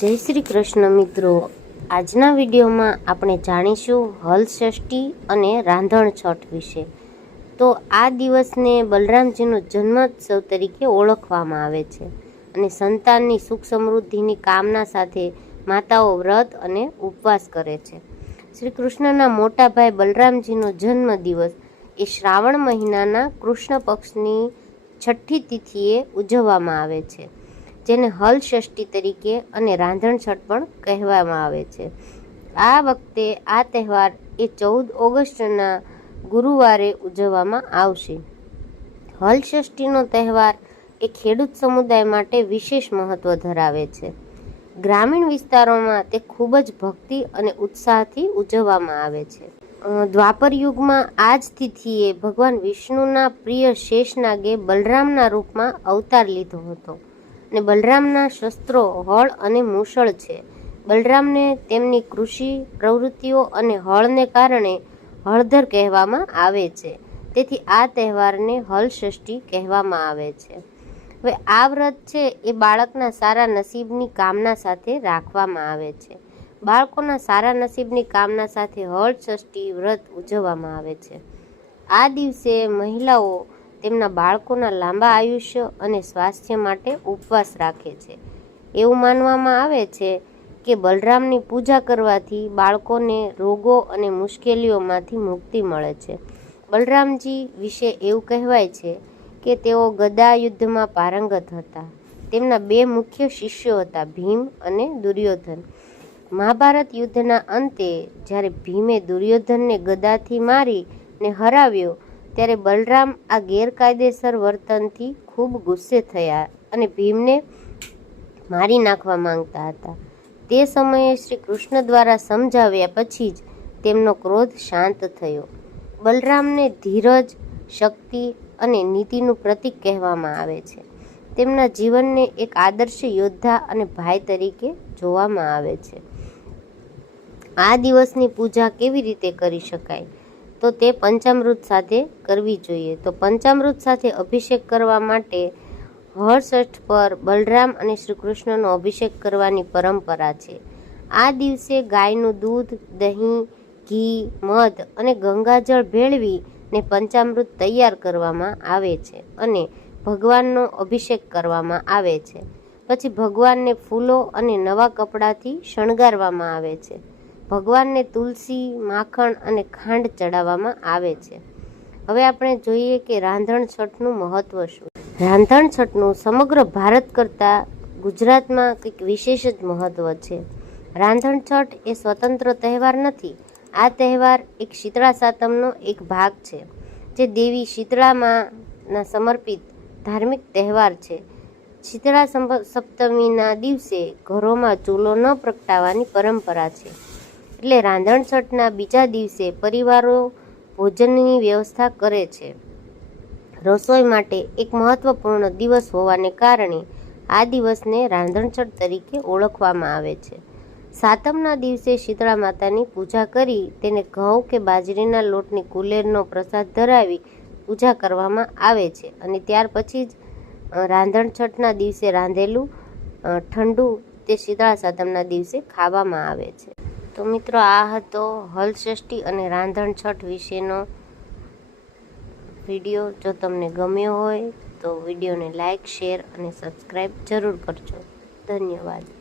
જય શ્રી કૃષ્ણ મિત્રો. આજના વિડીયોમાં આપણે જાણીશું હલષષ્ઠી અને રાંધણ છઠ વિશે. તો આ દિવસને બલરામજીનો જન્મોત્સવ તરીકે ઓળખવામાં આવે છે અને સંતાનની સુખ સમૃદ્ધિની કામના સાથે માતાઓ વ્રત અને ઉપવાસ કરે છે. શ્રી કૃષ્ણના મોટા ભાઈ બલરામજીનો જન્મ દિવસ એ શ્રાવણ મહિનાના કૃષ્ણ પક્ષની છઠ્ઠી તિથિએ ઉજવવામાં આવે છે. જેને હલ ષષ્ઠી તરીકે અને રાંધણ છઠ પણ કહેવામાં આવે છે. આ વખતે આ તહેવાર એ ચૌદ ઓગસ્ટના ગુરુવારે ઉજવવામાં આવશે. હલ ષષ્ઠીનો તહેવાર એ ખેડૂત સમુદાય માટે વિશેષ મહત્વ ધરાવે છે. ગ્રામીણ વિસ્તારોમાં તે ખૂબ જ ભક્તિ અને ઉત્સાહથી ઉજવવામાં આવે છે. દ્વાપર યુગમાં આ જ તિથિએ ભગવાન વિષ્ણુના પ્રિય શેષનાગે બલરામના રૂપમાં અવતાર લીધો હતો. અને બલરામના શસ્ત્રો હળ અને મૂષળ છે. બલરામને તેમની કૃષિ, પ્રવૃત્તિઓ અને હળને કારણે હળધર કહેવામાં આવે છે. તેથી આ તહેવારને હલષષ્ઠી કહેવામાં આવે છે. હવે આ વ્રત છે એ બાળકના સારા નસીબની કામના સાથે રાખવામાં આવે છે. બાળકોના સારા નસીબની કામના સાથે હળષષ્ઠી વ્રત ઉજવવામાં આવે છે. આ દિવસે મહિલાઓ તેમના બાળકોના લાંબા આયુષ્ય અને સ્વાસ્થ્ય માટે ઉપવાસ રાખે છે. એવું માનવામાં આવે છે કે બલરામની પૂજા કરવાથી બાળકોને રોગો અને મુશ્કેલીઓમાંથી મુક્તિ મળે છે. બલરામજી વિશે એવું કહેવાય છે કે તેઓ ગદા યુદ્ધમાં પારંગત હતા. તેમના બે મુખ્ય શિષ્યો હતા, ભીમ અને દુર્યોધન. મહાભારત યુદ્ધના અંતે જ્યારે ભીમે દુર્યોધનને ગદાથી મારી ને હરાવ્યો ત્યારે બલરામ આ ગેરકાયદેસર વર્તનથી ખૂબ ગુસ્સે થયા અને ભીમને મારી નાખવા માંગતા હતા. તે સમયે શ્રી કૃષ્ણ દ્વારા સમજાવ્યા પછી જ તેમનો ક્રોધ શાંત થયો. બલરામને ધીરજ, શક્તિ અને નીતિનું પ્રતીક કહેવામાં આવે છે. તેમના જીવનને એક આદર્શ યોદ્ધા અને ભાઈ તરીકે જોવામાં આવે છે. આ દિવસની પૂજા કેવી રીતે કરી શકાય? તો તે પંચામૃત સાથે કરવી જોઈએ. તો પંચામૃત સાથે અભિષેક કરવા માટે હળષઠ પર બલરામ અને શ્રી કૃષ્ણનો અભિષેક કરવાની પરંપરા છે. આ દિવસે ગાયનું દૂધ, દહીં, ઘી, મધ અને ગંગાજળ ભેળવી ને પંચામૃત તૈયાર કરવામાં આવે છે અને ભગવાનનો અભિષેક કરવામાં આવે છે. પછી ભગવાનને ફૂલો અને નવા કપડાથી શણગારવામાં આવે છે. ભગવાનને તુલસી, માખણ અને ખાંડ ચડાવવામાં આવે છે. હવે આપણે જોઈએ કે રાંધણ છઠનું મહત્વ શું? રાંધણ છઠનું સમગ્ર ભારત કરતાં ગુજરાતમાં કંઈક વિશેષ જ મહત્વ છે. રાંધણ છઠ એ સ્વતંત્ર તહેવાર નથી. આ તહેવાર એક શીતળા સાતમનો એક ભાગ છે, જે દેવી શીતળામાં સમર્પિત ધાર્મિક તહેવાર છે. શીતળા સંપ- સપ્તમીના દિવસે ઘરોમાં ચૂલો ન પ્રગટાવવાની પરંપરા છે. એટલે રાંધણછઠના બીજા દિવસે પરિવારો ભોજનની વ્યવસ્થા કરે છે. રસોઈ માટે એક મહત્વપૂર્ણ દિવસ હોવાને કારણે આ દિવસને રાંધણછઠ તરીકે ઓળખવામાં આવે છે. સાતમના દિવસે શીતળા માતાની પૂજા કરી તેને ઘઉં કે બાજરીના લોટની કુલેરનો પ્રસાદ ધરાવી પૂજા કરવામાં આવે છે અને ત્યાર પછી જ રાંધણછઠના દિવસે રાંધેલું ઠંડુ તે શીતળા સાતમના દિવસે ખાવામાં આવે છે. તો મિત્રો, આ હતો હલ ષષ્ઠી અને રાંધણ છઠ વિશેનો વીડિયો. જો તમને ગમ્યો હોય તો વિડીયોને લાઇક શેર અને સબસ્ક્રાઈબ જરૂર કરજો. ધન્યવાદ.